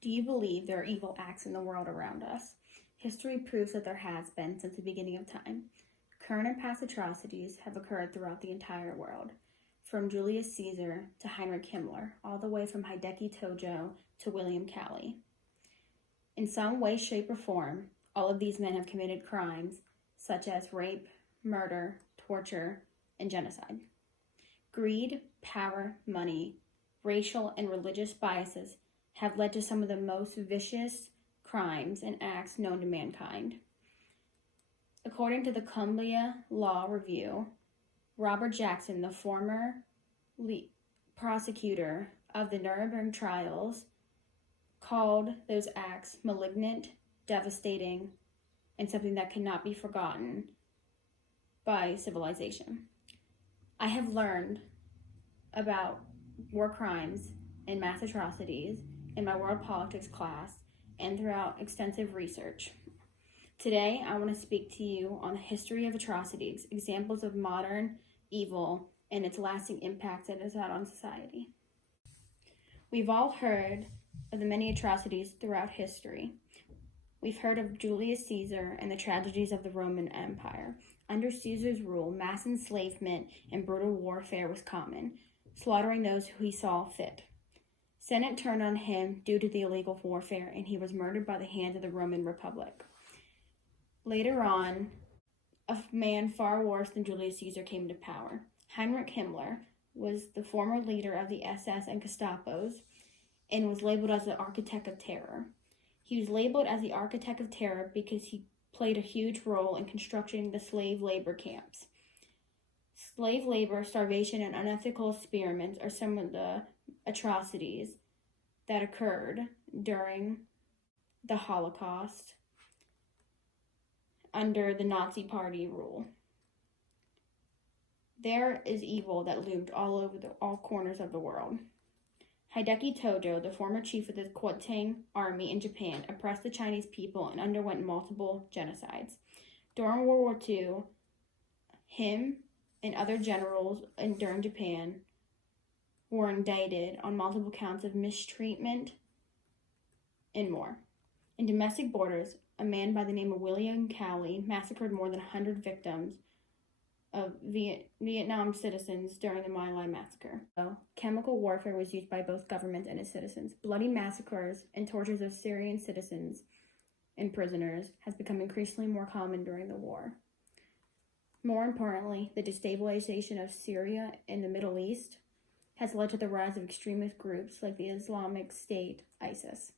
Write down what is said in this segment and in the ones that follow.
Do you believe there are evil acts in the world around us? History proves that there has been since the beginning of time. Current and past atrocities have occurred throughout the entire world, from Julius Caesar to Heinrich Himmler, all the way from Hideki Tojo to William Calley. In some way, shape, or form, all of these men have committed crimes such as rape, murder, torture, and genocide. Greed, power, money, racial, and religious biases have led to some of the most vicious crimes and acts known to mankind. According to the Columbia Law Review, Robert Jackson, the former prosecutor of the Nuremberg trials, called those acts malignant, devastating, and something that cannot be forgotten by civilization. I have learned about war crimes and mass atrocities in my world politics class and throughout extensive research. Today, I want to speak to you on the history of atrocities, examples of modern evil, and its lasting impact that it has had on society. We've all heard of the many atrocities throughout history. We've heard of Julius Caesar and the tragedies of the Roman Empire. Under Caesar's rule, mass enslavement and brutal warfare was common, slaughtering those who he saw fit. Senate turned on him due to the illegal warfare, and he was murdered by the hands of the Roman Republic. Later on, a man far worse than Julius Caesar came to power. Heinrich Himmler was the former leader of the SS and Gestapos and was labeled as the architect of terror. He was labeled as the architect of terror because he played a huge role in constructing the slave labor camps. Slave labor, starvation, and unethical experiments are some of the atrocities that occurred during the Holocaust under the Nazi Party rule. There is evil that loomed all over all corners of the world. Hideki Tojo, the former chief of the Kuomintang army in Japan, oppressed the Chinese people and underwent multiple genocides. During World War II, him and other generals during Japan were indicted on multiple counts of mistreatment and more. In domestic borders, a man by the name of William Calley massacred more than 100 victims of Vietnam citizens during the My Lai massacre. Chemical warfare was used by both governments and its citizens. Bloody massacres and tortures of Syrian citizens and prisoners has become increasingly more common during the war. More importantly, the destabilization of Syria and the Middle East has led to the rise of extremist groups like the Islamic State, ISIS.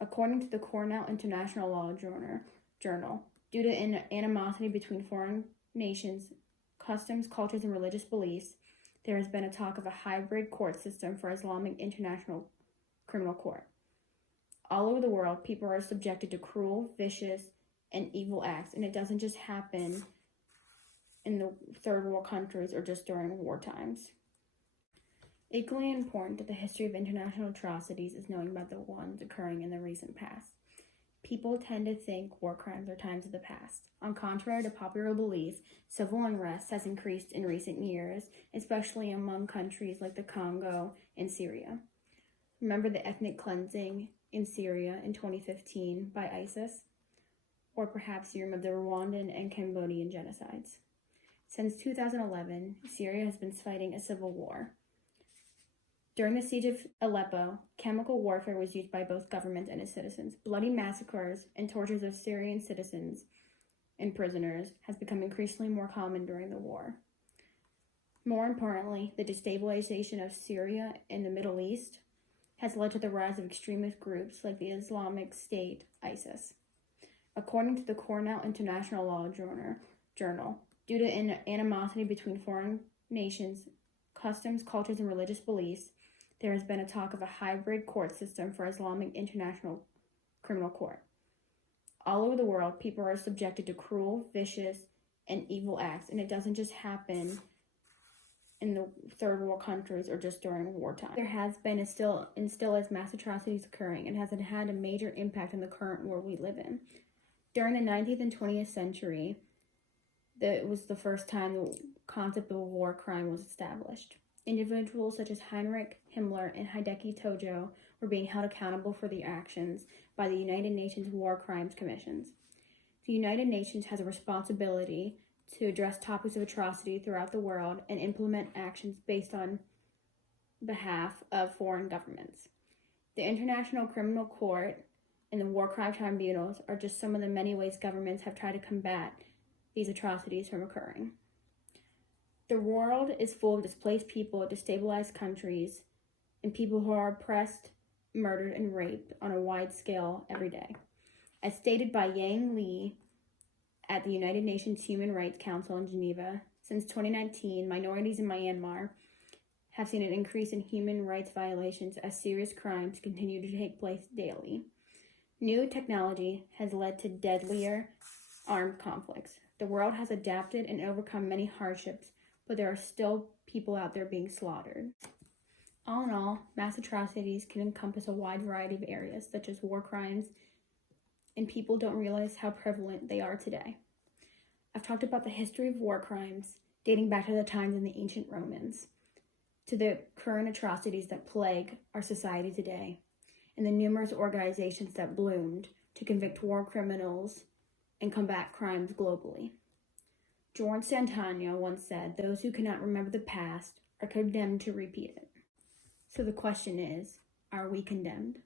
According to the Cornell International Law Journal, due to animosity between foreign nations, customs, cultures, and religious beliefs, there has been a talk of a hybrid court system for Islamic International Criminal Court. All over the world, people are subjected to cruel, vicious, and evil acts, and it doesn't just happen in the third world countries or just during war times. Equally important to the history of international atrocities is knowing about the ones occurring in the recent past. People tend to think war crimes are times of the past. On contrary to popular belief, civil unrest has increased in recent years, especially among countries like the Congo and Syria. Remember the ethnic cleansing in Syria in 2015 by ISIS? Or perhaps you remember the Rwandan and Cambodian genocides. Since 2011, Syria has been fighting a civil war. During the siege of Aleppo, chemical warfare was used by both governments and its citizens. Bloody massacres and tortures of Syrian citizens and prisoners has become increasingly more common during the war. More importantly, the destabilization of Syria and the Middle East has led to the rise of extremist groups like the Islamic State, ISIS. According to the Cornell International Law Journal, due to animosity between foreign nations, customs, cultures, and religious beliefs, there has been a talk of a hybrid court system for Islamic International Criminal Court. All over the world, people are subjected to cruel, vicious, and evil acts, and it doesn't just happen in the third world countries or just during wartime. There has been and still is mass atrocities occurring and has had a major impact on the current world we live in. During the 19th and 20th century, it was the first time the concept of a war crime was established. Individuals such as Heinrich Himmler and Hideki Tojo were being held accountable for their actions by the United Nations War Crimes Commissions. The United Nations has a responsibility to address topics of atrocity throughout the world and implement actions based on behalf of foreign governments. The International Criminal Court and the war crime tribunals are just some of the many ways governments have tried to combat these atrocities from occurring. The world is full of displaced people, destabilized countries, and people who are oppressed, murdered, and raped on a wide scale every day. As stated by Yang Li at the United Nations Human Rights Council in Geneva, since 2019, minorities in Myanmar have seen an increase in human rights violations as serious crimes continue to take place daily. New technology has led to deadlier armed conflicts. The world has adapted and overcome many hardships, but there are still people out there being slaughtered. All in all, mass atrocities can encompass a wide variety of areas, such as war crimes, and people don't realize how prevalent they are today. I've talked about the history of war crimes, dating back to the times in the ancient Romans, to the current atrocities that plague our society today, and the numerous organizations that bloomed to convict war criminals and combat crimes globally. George Santayana once said, "Those who cannot remember the past are condemned to repeat it." So the question is, are we condemned?